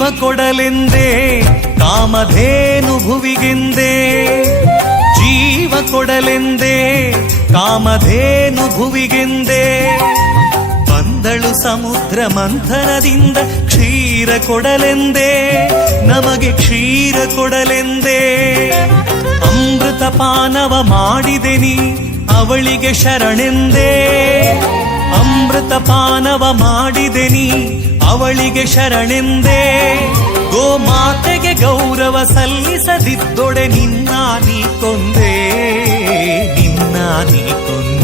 ಜೀವ ಕೊಡಲೆಂದೇ, ಕಾಮಧೇನು ಭುವಿಗೆಂದೇ. ಜೀವ ಕೊಡಲೆಂದೇ, ಕಾಮಧೇನು ಭುವಿಗೆಂದೇ. ಬಂದಳು ಸಮುದ್ರ ಮಂಥನದಿಂದ ಕ್ಷೀರ ಕೊಡಲೆಂದೇ, ನಮಗೆ ಕ್ಷೀರ ಕೊಡಲೆಂದೇ. ಅಮೃತ ಪಾನವ ಮಾಡಿದೆ ನೀ, ಅವಳಿಗೆ ಶರಣೆಂದೇ. ಅಮೃತ ಪಾನವ ಮಾಡಿದೆ ನೀ ಅವಳಿಗೆ ಶರಣೆಂದೇ ಗೋಮಾತೆಗೆ ಗೌರವ ಸಲ್ಲಿಸದಿದ್ದೊಡೆ ನಿನ್ನ ನೀ ಕೊಂದೆ ನಿನ್ನ ನೀ ಕೊಂದೆ.